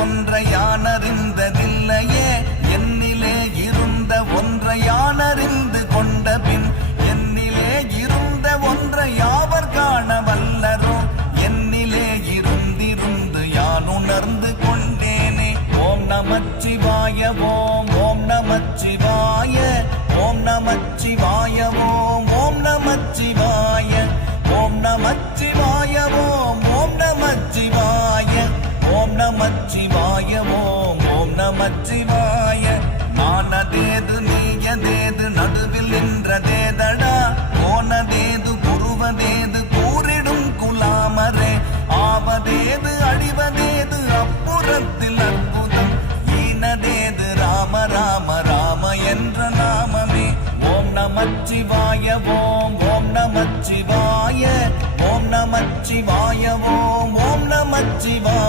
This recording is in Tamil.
ஒன்றை யான் அறிந்ததில்லையே, என்னிலே இருந்த ஒன்றை யான் அறிந்து கொண்ட பின் என்னிலே இருந்த ஒன்றை யாவர் காண வல்லரோ, என்னிலே இருந்திருந்து யான் உணர்ந்து கொண்டேனே. ஓம் நமச்சிவாய ஓம் ஓம் நமச்சிவாய ஓம் நமச்சிவாய ஓம் ஓம் நமச்சிவாய ஓம் நமச்சிவாய ஓம் ஓம் நமச்சிவாய ஓம் நமச்சிவாய ஓம் ஓம் நமச்சிவாய. நானதேது நீயதேது நடுவில் நின்றதேதடா, போனதேது குருவதேது கூறிடும் குலாமரே, ஆவதேது அழிவதேது அப்புறத்தில் அற்புதம், ஈனதேது ராம ராம ராம என்ற நாமமே. ஓம் நமச்சிவாய ஓம் ஓம் நமச்சிவாய ஓம் நமச்சிவாய ஓம் ஓம் நமச்சிவாய.